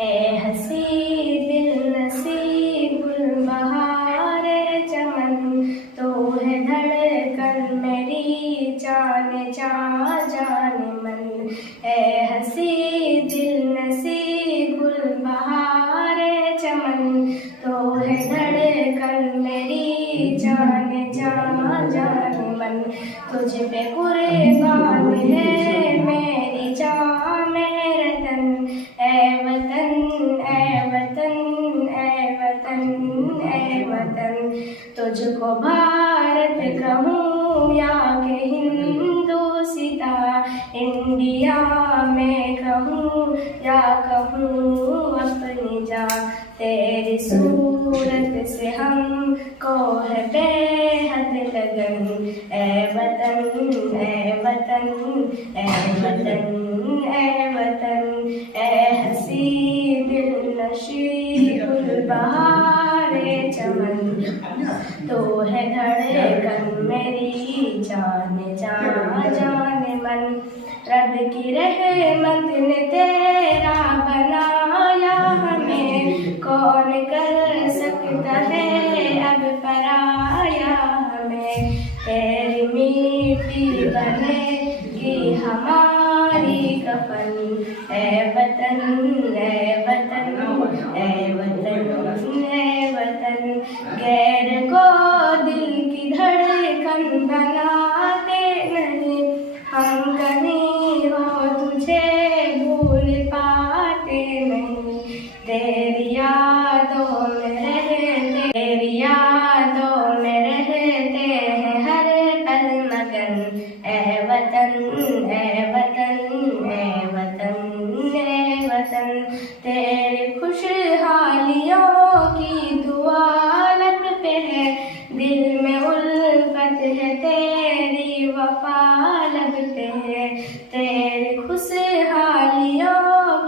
ए हसी दिल नसी गुलबहार चमन, तो है धड़कन मेरी जान जा जान मन। ए हसी दिल नसी गुलबहार चमन, तो है धड़कन मेरी जान जा जान मन। तुझ पे कुर्बान है मेरी जान मेरा तन, ए वतन ए वतन ए वतन ए वतन। तुझको भारत कहूँ या कि हिंदुस्ता, इंडिया में कहूँ या कहूँ अपनी जा। तेरी सूरत से हमको है बेहद लगन, ए वतन ए वतन ए वतन ए वतन। ए हसी दिल नशी गुलबहार चमन, तो है धड़कन मेरी जान जा जान मन। रब की रहमत ने तेरा बनाया हमें, कौन कर सकता है अब पराया हमें। तेरी मिट्टी बनेगी हमारी कफन, ए वतन ए वतन ए वतन ए वतन। गैर को दिल की धड़कन बनाते नहीं, हम कहीं हो तुझे भूल पाते नहीं। तेरी यादों में रहते, तेरी यादों में रहते हैं हर पल मगन, ए वतन ए वतन ए वतन ए वतन। तेरी खुशहालियों की दुआ लब पे है, दिल में उल्फत है तेरी वफा लब पे है। तेरी खुशहालियों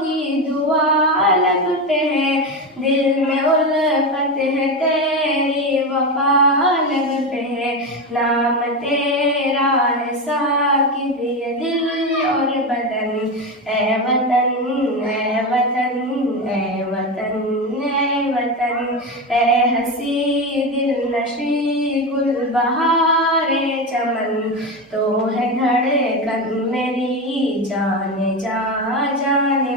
की दुआ लब पे है, दिल में उल्फत है तेरी वफा लब पे है। नाम तेरा है साकिब ये दिल और बदन, ए वतन ए वतन ए वतन ए वतन। ए हसी दिल नशी गुलबहार चमन, तो है धड़कन मेरी जान जा